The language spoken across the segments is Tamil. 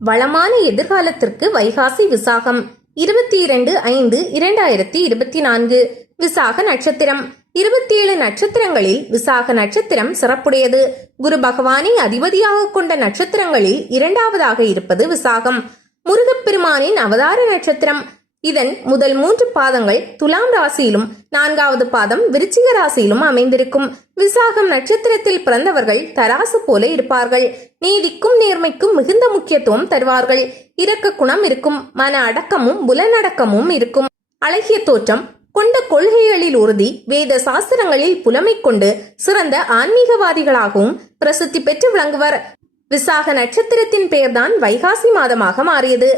வளமான எதிர்காலத்திற்கு வைகாசி விசாகம் 22/5/2024 விசாக நட்சத்திரம். 27 நட்சத்திரங்களில் விசாக நட்சத்திரம் சிறப்புடையது. குரு பகவானை அதிபதியாக கொண்ட நட்சத்திரங்களில் இரண்டாவதாக இருப்பது விசாகம். முருகப்பெருமானின் அவதார நட்சத்திரம். இதன் முதல் 3 பாதங்கள் துலாம் ராசியிலும் 4வது பாதம் விருச்சிக ராசியிலும் அமைந்திருக்கும். விசாகம் நட்சத்திரத்தில் பிறந்தவர்கள் தராசு போல இருப்பார்கள். நீதிக்கும் நேர்மைக்கும் மிகுந்த முக்கியத்துவம் தருவார்கள். இரக்க குணம் இருக்கும். மன அடக்கமும் புலனடக்கமும் இருக்கும். அழகிய தோற்றம் கொண்ட கொள்கைகளில் உறுதி, வேத சாஸ்திரங்களில் புலமை கொண்டு சிறந்த ஆன்மீகவாதிகளாகவும் பிரசித்தி பெற்று விளங்குவர். விசாக நட்சத்திரத்தின் பெயர்தான் வைகாசி மாதமாக மாறியது.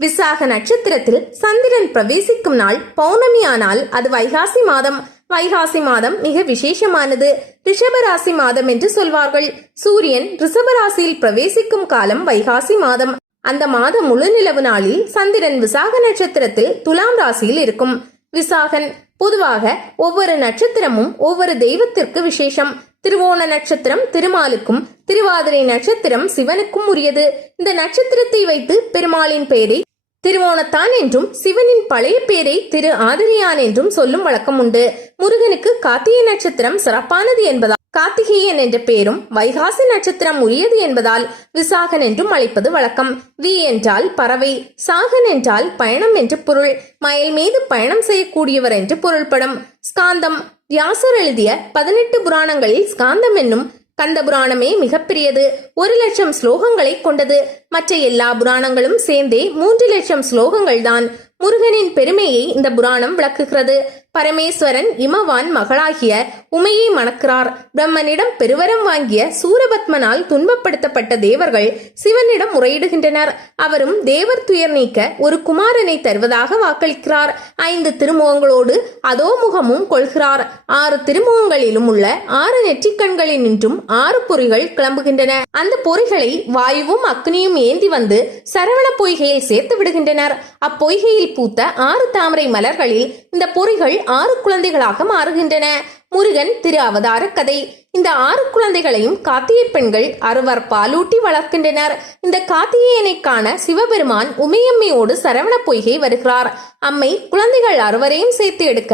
விசாக நட்சத்திரத்தில் சந்திரன் பிரவேசிக்கும் நாள் பௌர்ணமி ஆனால் அது வைகாசி மாதம். வைகாசி மாதம் மிக விசேஷமானது. ரிஷபராசி மாதம் என்று சொல்வார்கள். சூரியன் ரிஷபராசியில் பிரவேசிக்கும் காலம் வைகாசி மாதம். அந்த மாதம் முழு நிலவு நாளில் சந்திரன் விசாக நட்சத்திரத்தில் துலாம் ராசியில் இருக்கும். விசாகன் பொதுவாக ஒவ்வொரு நட்சத்திரமும் ஒவ்வொரு தெய்வத்திற்கு விசேஷம். திருவோண நட்சத்திரம் திருமாலுக்கும், திருவாதிரை நட்சத்திரம் சிவனுக்கும் உரியது. இந்த நட்சத்திரத்தை வைத்து பெருமாளின் பெயரை திருவோணத்தான் என்றும் சிவனின் பழைய பெயரை திரு ஆதிரியான் என்றும் சொல்லும் வழக்கம் உண்டு. முருகனுக்கு கார்த்திகை நட்சத்திரம் சிறப்பானது என்பதால் கார்த்திகேயன் என்ற பெயரும், வைகாசி நட்சத்திரம் உரியது என்பதால் விசாகன் என்றும் அழைப்பது வழக்கம். வி என்றால் பறவை, சாகன் என்றால் பயணம் என்று பொருள். மயில் மீது பயணம் செய்யக்கூடியவர் என்று பொருள்படும். ஸ்காந்தம் வியாசர் எழுதிய 18 புராணங்களில் ஸ்காந்தம் என்னும் கந்த புராணமே மிகப்பெரியது. 1,00,000 ஸ்லோகங்களை கொண்டது. மற்ற எல்லா புராணங்களும் சேர்ந்தே 3,00,000 ஸ்லோகங்கள் தான். முருகனின் பெருமையை இந்த புராணம் விளக்குகிறது. பரமேஸ்வரன் இமவான் மகளாகிய உமையை மணக்கிறார். பிரம்மனிடம் பெருவரம் வாங்கிய சூரபத்மனால் துன்பப்படுத்தப்பட்ட தேவர்கள் சிவனிடம் முறையிடுகின்றனர். அவரும் தேவர் துயர் நீக்க ஒரு குமாரனை தருவதாக வாக்களிக்கிறார். 5 திருமுகங்களோடு அதோ முகமும் கொள்கிறார். 6 திருமுகங்களிலும் உள்ள 6 நெற்றிக்கண்களில் நின்றும் 6 பொறிகள் கிளம்புகின்றன. அந்த பொறிகளை வாயுவும் அக்னியும் ஏந்தி வந்து சரவண பொய்கையில் சேர்த்து விடுகின்றனர். அப்பொய்கையில் பூத்த 6 தாமரை மலர்களில் இந்த பொறிகள் 6 குழந்தைகளாக மாறுகின்றன. முருகன் திரு அவதார கதை. இந்த 6 குழந்தைகளையும் கார்த்திகை பெண்கள் 6 பாலூட்டி வளர்க்கின்றனர். இந்த கார்த்திகேயனை காண சிவபெருமான் உமையம்மையோடு சரவண பொய்கை வருகிறார். அம்மை குழந்தைகள் 6 சேர்த்து எடுக்க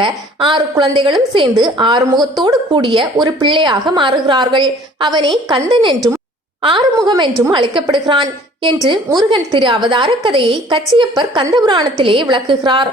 6 குழந்தைகளும் சேர்ந்து 6 முகத்தோடு கூடிய ஒரு பிள்ளையாக மாறுகிறார்கள். அவனே கந்தன் என்றும் ஆறுமுகம் என்றும் அழைக்கப்படுகிறான் என்று முருகன் திரு அவதார கதையை கச்சியப்பர் கந்தபுராணத்திலே விளக்குகிறார்.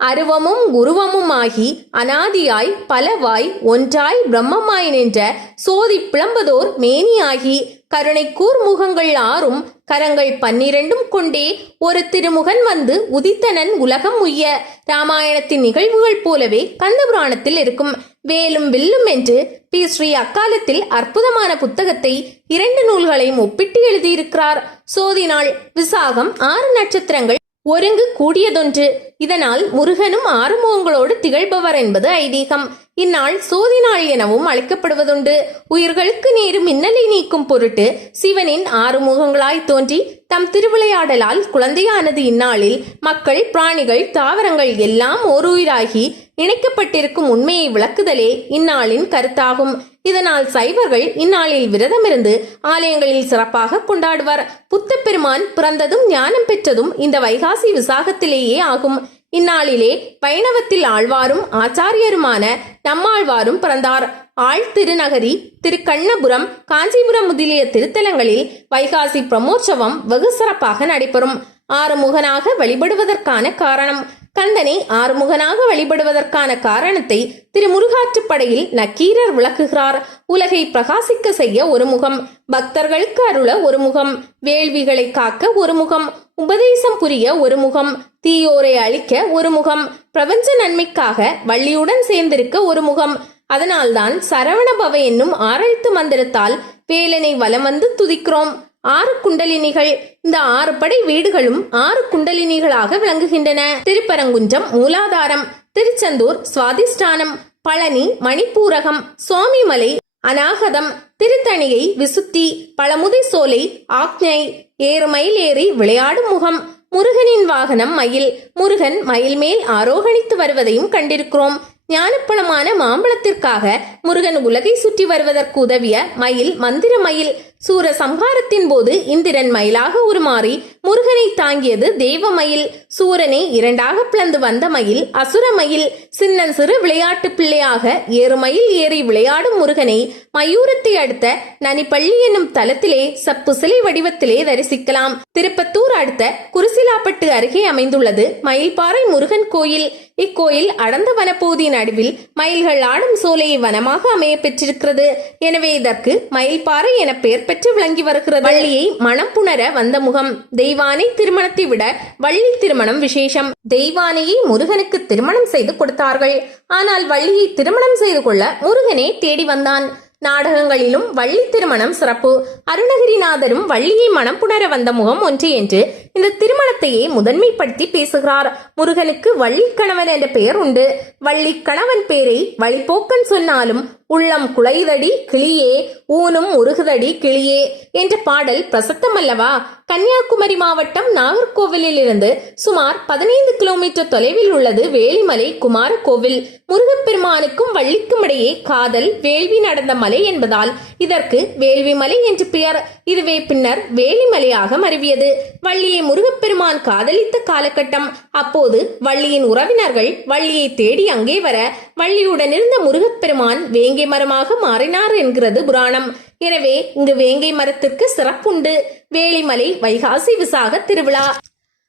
அருவமும் உருவமும் ஆகி அனாதியாய் பலவாய் ஒன்றாய் பிரம்மமாய் நின்ற சோதி பிளம்பதோர் மேனியாகி கருணை கூர் முகங்கள் 6 கரங்கள் 12 கொண்டே ஒரு திருமுகன் வந்து உதித்தனன் உலகம் உய்ய. ராமாயணத்தின் நிகழ்வுகள் போலவே கந்தபுராணத்தில் இருக்கும். வேலும் வில்லும் என்று பி. ஸ்ரீ அக்காலத்தில் அற்புதமான புத்தகத்தை 2 நூல்களையும் ஒப்பிட்டு எழுதியிருக்கிறார். சோதி நாள் விசாகம் 6 நட்சத்திரங்கள் ஒருங்கு கூடியதொன்று. இதனால் முருகனும் 6 முகங்களோடு திகழ்பவர் என்பது ஐதீகம். இந்நாள் சோதி நாள் எனவும் அழைக்கப்படுவதுண்டு. உயிர்களுக்கு நேரும் மின்னலை நீக்கும் பொருட்டு சிவனின் 6 முகங்களாய் தோன்றி தம் திருவிளையாடலால் குழந்தையானது. இந்நாளில் மக்கள், பிராணிகள், தாவரங்கள் எல்லாம் ஓர் உயிராகி இணைக்கப்பட்டிருக்கும் உண்மையை விளக்குதலே இந்நாளின் கருத்தாகும். இதனால் சைவர்கள் இந்நாளில் விரதமிருந்து ஆலயங்களில் சிறப்பாக கொண்டாடுவர். புத்த பெருமான் பிறந்ததும் ஞானம் பெற்றதும் இந்த வைகாசி விசாகத்திலேயே ஆகும். இந்நாளிலே வைணவத்தில் ஆழ்வாரும் ஆச்சாரியருமான நம்மாழ்வாரும் பிறந்தார். ஆழ் திருநகரி, திருக்கண்ணபுரம், காஞ்சிபுரம் முதலிய திருத்தலங்களில் வைகாசி பிரமோற்சவம் வெகு சிறப்பாக நடைபெறும். 6 முகனாக வழிபடுவதற்கான காரணம். கந்தனை 6 முகனாக வழிபடுவதற்கான காரணத்தை திருமுருகாற்றுப்படையில் நக்கீரர் விளக்குகிறார். உலகை பிரகாசிக்க செய்ய ஒரு முகம், பக்தர்களுக்கு அருள ஒரு முகம், வேள்விகளை காக்க ஒரு முகம், உபதேசம் புரிய ஒரு முகம், தீயோரை அழிக்க ஒரு முகம், பிரபஞ்ச நன்மைக்காக வள்ளியுடன் சேர்ந்திருக்க ஒரு முகம். அதனால்தான் சரவணபவ என்னும் 6 எழுத்து மந்திரத்தால் வேலனை வலம் வந்து துதிக்கிறோம். 6 குண்டலினிகள். இந்த 6 படை வீடுகளும் 6 குண்டலினிகளாக விளங்குகின்றன. திருப்பரங்குன்றம் மூலாதாரம், திருச்செந்தூர் சுவாதிஷ்டானம், பழனி மணிப்பூரகம், சுவாமிமலை அநாகதம், திருத்தணியை விசுத்தி, பழமுதி சோலை ஆக்ஞை, ஏறுமயில் ஏறி விளையாடும் முகம். முருகனின் வாகனம் மயில். முருகன் மயில் மேல் ஆரோகணித்து வருவதையும் கண்டிருக்கிறோம். ஞானப்பழமான மாம்பழத்திற்காக முருகன் உலகை சுற்றி வருவதற்கு உதவிய மயில் மந்திர மயில். சூர சம்ஹாரத்தின் போது இந்திரன் மயிலாக உருமாறி முருகனை தாங்கியது தெய்வ மயில். சூரனை இரண்டாக பிளந்து வந்த மயில் அசுர மயில். சின்னன் சிறு விளையாட்டு பிள்ளையாக ஏறுமயில் ஏறி விளையாடும் முருகனை மயூரத்தை அடுத்த நனிப்பள்ளி என்னும் தலத்திலே சப்பு சிலை வடிவத்திலே தரிசிக்கலாம். திருப்பத்தூர் அடுத்த குருசிலாப்பட்டு அருகே அமைந்துள்ளது மயில்பாறை முருகன் கோயில். இக்கோயில் அடர்ந்த வனப்பகுதியின் நடுவில் மயில்கள் ஆடும் சோலை வனமாக அமைய பெற்றிருக்கிறது. எனவே இதற்கு மயில்பாறை என பெயர் பெற்று விளங்கி வருகிறது. வள்ளியை மனம் புணர வந்த முகம். தெய்வானை திருமணத்தை விட வள்ளி திருமணம் விசேஷம். தெய்வானையை முருகனுக்கு திருமணம் செய்து கொடுத்தார்கள். ஆனால் வள்ளியை திருமணம் செய்து கொள்ள முருகனே தேடி வந்தான். நாடகங்களிலும் வள்ளி திருமணம் சிறப்பு. அருணகிரிநாதரும் வள்ளியை மனம் புணர வந்த முகம் ஒன்று என்று இந்த திருமணத்தையே முதன்மைப்படுத்தி பேசுகிறார். முருகனுக்கு வள்ளி கணவன் என்ற பெயர் உண்டு. வள்ளி கணவன் பேரை வழிபோக்கன் சொன்னாலும் உள்ளம் குலைதடி கிளியே ஊனும் உருகுதடி கிளியே என்ற பாடல் பிரசத்தமல்லவா? கன்னியாகுமரி மாவட்டம் நாகர்கோவிலில் இருந்து சுமார் 15 கிலோமீட்டர் தொலைவில் உள்ளது வேலிமலை குமார கோவில். முருகப்பெருமானுக்கும் வள்ளிக்கும் இடையே காதல் வேள்வி நடந்த மலை என்பதால் இதற்கு வேள்வி மலை என்று பெயர். இதுவே பின்னர் வேலிமலையாக மருவியது. வள்ளியை முருகப்பெருமான் காதலித்த காலகட்டம். அப்போது வள்ளியின் உறவினர்கள் வள்ளியை தேடி அங்கே வர வள்ளியுடன் இருந்த முருகப்பெருமான் வேங்கை மரமாக மாறினார் என்கிறது புராணம். எனவே இங்கு வேங்கை மரத்திற்கு சிறப்புண்டு. வேலிமலை வைகாசி விசாக திருவிழா.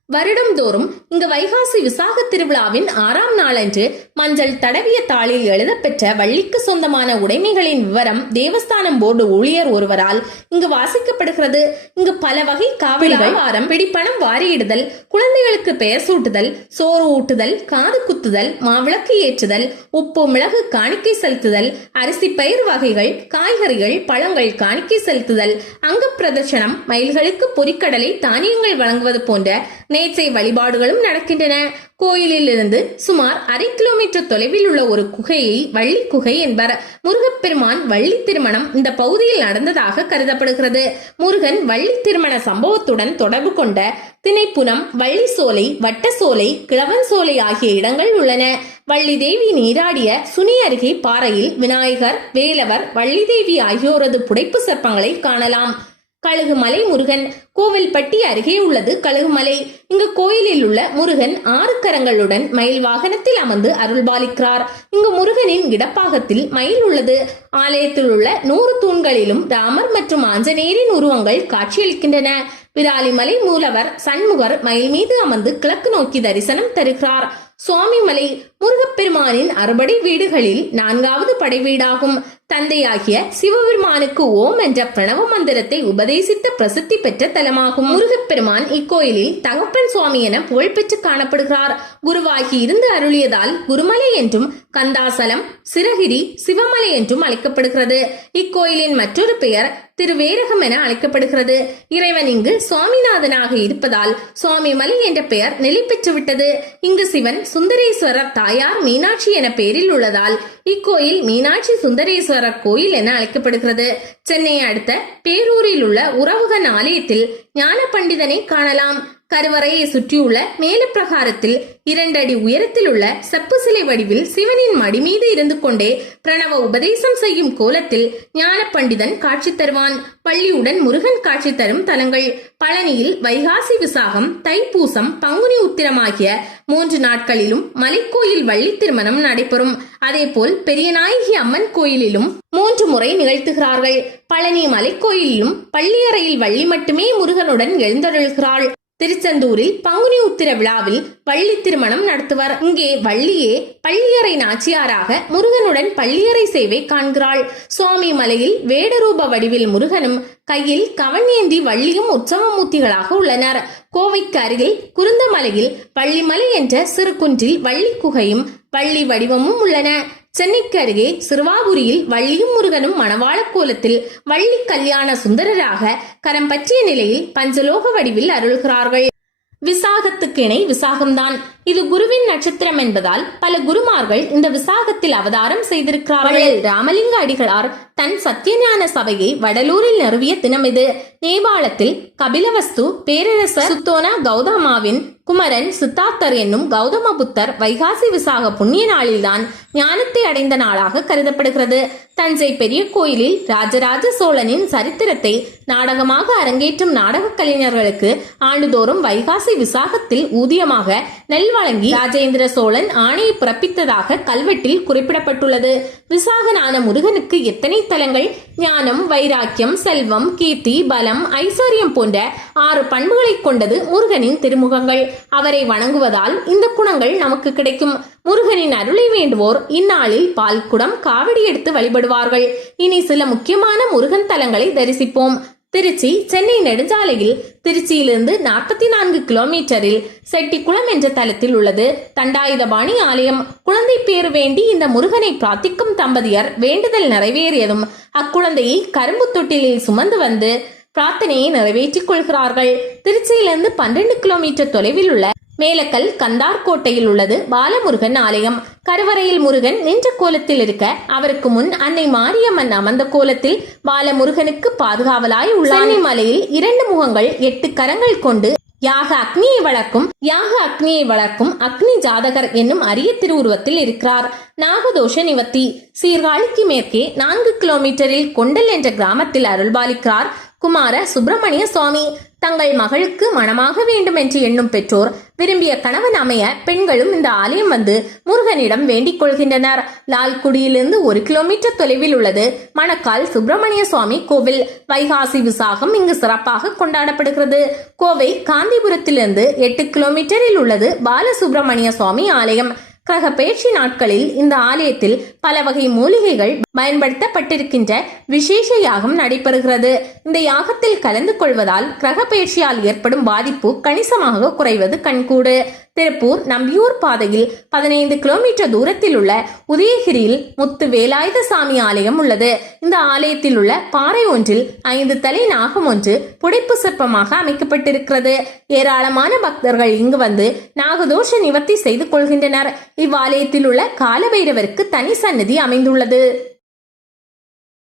வருடம்தோறும் இங்கு வைகாசி விசாக திருவிழாவின் 6ஆம் நாளன்று மஞ்சள் தடவிய தாளில் எழுதப்பெற்ற வள்ளிக்கு சொந்தமான உடைமைகளின் விவரம் தேவஸ்தானம் போர்டு ஊழியர் ஒருவரால் இங்கு வாசிக்கப்படுகிறது. இங்கு பல வகை காவலிகள் வாரம், பிடிப்பணம் வாரியிடுதல், குழந்தைகளுக்கு பெயர் சூட்டுதல், சோறு ஊட்டுதல், காது குத்துதல், மாவிளக்கு ஏற்றுதல், உப்பு மிளகு காணிக்கை செலுத்துதல், அரிசி பயிர் வகைகள், காய்கறிகள், பழங்கள் காணிக்கை செலுத்துதல், அங்க பிரதர்சனம், மயில்களுக்கு பொரிக்கடலை தானியங்கள் வழங்குவது போன்ற நேர்ச்சை வழிபாடுகளும் நடக்கின்றன. கோயிலில் இருந்து சுமார் 1/2 கிலோமீட்டர் தொலைவில் உள்ள ஒரு குகையை வள்ளி குகை என்பர். முருகப்பெருமான் வள்ளி திருமணம் இந்த பகுதியில் நடந்ததாக கருதப்படுகிறது. முருகன் வள்ளி திருமண சம்பவத்துடன் தொடர்பு கொண்ட திணைப்புனம், வள்ளி சோலை, வட்ட சோலை, கிழவன் சோலை ஆகிய இடங்கள் உள்ளன. வள்ளி தேவி நீராடிய சுனி அருகே பாறையில் விநாயகர், வேலவர், வள்ளி தேவி ஆகியோரது புடைப்பு சிற்பங்களை காணலாம். கழுகுமலை முருகன் கோவில்பட்டி அருகே உள்ளது கழுகுமலை. இங்கு கோயிலில் உள்ள முருகன் 6 கரங்களுடன் மயில் வாகனத்தில் அமர்ந்து அருள்பாலிக்கிறார். இங்கு முருகனின் இடப்பாகத்தில் மயில் உள்ளது. ஆலயத்தில் உள்ள 100 தூண்களிலும் ராமர் மற்றும் ஆஞ்சநேயரின் உருவங்கள் காட்சியளிக்கின்றன. விராலிமலை மூலவர் சண்முகர் மயில் மீது அமர்ந்து கிழக்கு நோக்கி தரிசனம் தருகிறார். சுவாமிமலை முருகப்பெருமானின் அறுபடை வீடுகளில் 4வது படை வீடாகும். தந்தையாகிய சிவபெருமானுக்கு ஓம் என்ற பிரணவ மந்திரத்தை உபதேசித்த பிரசித்தி பெற்ற தலமாகும். முருகப்பெருமான் இக்கோயிலில் தகப்பன் சுவாமி என புகழ்பெற்று காணப்படுகிறார். குருவாகி இருந்து அருளியதால் குருமலை என்றும், கந்தாசலம், சிரகிரி, சிவமலை என்றும் அழைக்கப்படுகிறது. இக்கோயிலின் மற்றொரு பெயர் திருவேரகம் என அழைக்கப்படுகிறது. இறைவன் இங்கு சுவாமிநாதனாக இருப்பதால் சுவாமி மலை என்ற பெயர் நிலை பெற்றுவிட்டது. இங்கு சிவன் சுந்தரேஸ்வரர் தாயார் மீனாட்சி என பெயரில் உள்ளதால் இக்கோயில் மீனாட்சி சுந்தரேஸ்வரர் கோயில் என அழைக்கப்படுகிறது. சென்னை அடுத்த பேரூரில் உள்ள உறவுகன் ஆலயத்தில் ஞான பண்டிதனை காணலாம். கருவறையை சுற்றியுள்ள மேல பிரகாரத்தில் 2 அடி உயரத்தில் உள்ள செப்பு சிலை வடிவில் சிவனின் மடி மீது இருந்து கொண்டே பிரணவ உபதேசம் செய்யும் கோலத்தில் ஞான பண்டிதன் காட்சி தருவான். பள்ளியுடன் முருகன் காட்சி தரும் தலங்கள். பழனியில் வைகாசி விசாகம், தைப்பூசம், பங்குனி உத்திரம் ஆகிய 3 நாட்களிலும் மலைக்கோயில் வள்ளி திருமணம் நடைபெறும். அதேபோல் பெரியநாயகி அம்மன் கோயிலிலும் 3 முறை நிகழ்த்துகிறார்கள். பழனி மலைக்கோயிலிலும் பள்ளியறையில் வள்ளி மட்டுமே முருகனுடன் எழுந்தருள்கிறாள். திருச்செந்தூரில் பங்குனி உத்திர விழாவில் வள்ளி திருமணம் நடத்துவர். இங்கே வள்ளியே பள்ளியறை நாச்சியாராக முருகனுடன் பள்ளியறை சேவை காண்கிறாள். சுவாமி மலையில் வேடரூப வடிவில் முருகனும் கையில் கவன்ஏந்தி வள்ளியும் உற்சவமூர்த்திகளாக உள்ளனர். கோவைக்கு அருகில் குருந்தமலையில் வள்ளிமலை என்ற சிறு குன்றில் வள்ளி குகையும் வள்ளி வடிவமும் உள்ளன. சென்னைக்கு அருகே சிறுவாபுரியில் வள்ளியும் முருகனும் மணவாள கோலத்தில் வள்ளி கல்யாண சுந்தரராக கரம் பற்றிய நிலையில் பஞ்சலோக வடிவில் அருள்கிறார்கள். விசாகத்துக்கு இணை விசாகம்தான். இது குருவின் நட்சத்திரம் என்பதால் பல குருமார்கள் இந்த விசாகத்தில் அவதாரம் செய்திருக்கிறார்கள். ராமலிங்க அடிகளார் தன் சத்தியஞான சபையை வடலூரில் நிறுவிய தினம் இது. நேபாளத்தில் கபிலவஸ்து பேரரசர் சுத்தோனா கௌதமாவின் குமரன் சித்தார்த்தர் என்னும் கௌதம புத்தர் வைகாசி விசாக புண்ணிய நாளில்தான் ஞானத்தை அடைந்த நாளாக கருதப்படுகிறது. தஞ்சை பெரிய கோயிலில் ராஜராஜ சோழனின் சரித்திரத்தை நாடகமாக அரங்கேற்றும் நாடக கலைஞர்களுக்கு ஆண்டுதோறும் வைகாசி விசாகத்தில் ஊதியமாக நெல் வழங்கி ராஜேந்திர சோழன் ஆணையை பிறப்பித்ததாக கல்வெட்டில் குறிப்பிடப்பட்டுள்ளது. விசாகனான முருகனுக்கு எத்தனை தலங்கள்! ஞானம், வைராக்கியம், செல்வம், கீர்த்தி, பலம், ஐஸ்வர்யம் போன்ற 6 பண்புகளை கொண்டது முருகனின் திருமுகங்கள். அவரை வணங்குவதால் இந்த குணங்கள் நமக்கு கிடைக்கும். முருகனின் அருளை வேண்டுவோர் இந்நாளில் பால்குடம், காவடி எடுத்து வழிபடுவார்கள். இனி சில முக்கியமான முருகன் தலங்களை தரிசிப்போம். திருச்சி சென்னை நெடுஞ்சாலையில் திருச்சியிலிருந்து 44 கிலோமீட்டரில் செட்டிக்குளம் என்ற தலத்தில் உள்ளது தண்டாயுதபாணி ஆலயம். குழந்தை பேறு வேண்டி இந்த முருகனை பிரார்த்திக்கும் தம்பதியர் வேண்டுதல் நிறைவேறியதும் அக்குழந்தையை கரும்பு தொட்டிலில் சுமந்து வந்து பிரார்த்தனையை நிறைவேற்றிக் கொள்கிறார்கள். திருச்சியிலிருந்து 12 கிலோமீட்டர் தொலைவில் உள்ள மேலக்கல் கந்தார் கோட்டையில் உள்ளது பாலமுருகன் ஆலயம். கருவறையில் முருகன் நின்ற கோலத்தில் இருக்க, அவருக்கு முன் அன்னை மாரியம்மன் அமர்ந்த கோலத்தில் பாலமுருகனுக்கு பாதுகாவலாய் உள்ளார். மலையில் 2 முகங்கள் 8 கரங்கள் கொண்டு யாக அக்னியை வளர்க்கும் அக்னி ஜாதகர் என்னும் அரிய திருவுருவத்தில் இருக்கிறார். நாகதோஷ நிவர்த்தி. சீர்காழிக்கு மேற்கே 4 கிலோமீட்டரில் கொண்டல் என்ற கிராமத்தில் அருள்பாலிக்கிறார் குமார சுப்பிரமணிய சுவாமி. தங்கள் மகளுக்கு மணமாக வேண்டும் என்று எண்ணும் பெற்றோர் விரும்பிய கணவன் அமைய பெண்களும் இந்த ஆலயம் வந்து முருகனிடம் வேண்டிக் கொள்கின்றனர். லால்குடியிலிருந்து 1 கிலோமீட்டர் தொலைவில் உள்ளது மணக்கால் சுப்பிரமணிய சுவாமி கோவில். வைகாசி விசாகம் இங்கு சிறப்பாக கொண்டாடப்படுகிறது. கோவை காந்திபுரத்திலிருந்து 8 கிலோமீட்டரில் உள்ளது பாலசுப்பிரமணிய சுவாமி ஆலயம். கிரக பயிற்சி நாட்களில் இந்த ஆலயத்தில் பல வகை மூலிகைகள் பயன்படுத்தப்பட்டிருக்கின்ற விசேஷ யாகம் நடைபெறுகிறது. இந்த யாகத்தில் கலந்து கொள்வதால் கிரக பயிற்சியால் ஏற்படும் பாதிப்பு கணிசமாக குறைவது கண்கூடு. திருப்பூர் நம்பியூர் பாதையில் 15 கிலோமீட்டர் தூரத்தில் உள்ள உதயகிரியில் முத்து வேலாயுத சாமி ஆலயம் உள்ளது. இந்த ஆலயத்தில் உள்ள பாறை ஒன்றில் 5 தலை நாகம் ஒன்று புடைப்பு சிற்பமாக அமைக்கப்பட்டிருக்கிறது. ஏராளமான பக்தர்கள் இங்கு வந்து நாகதோஷ நிவர்த்தி செய்து கொள்கின்றனர். இவ்வாலயத்தில் உள்ள காலபைரவருக்கு தனி சன்னதி அமைந்துள்ளது.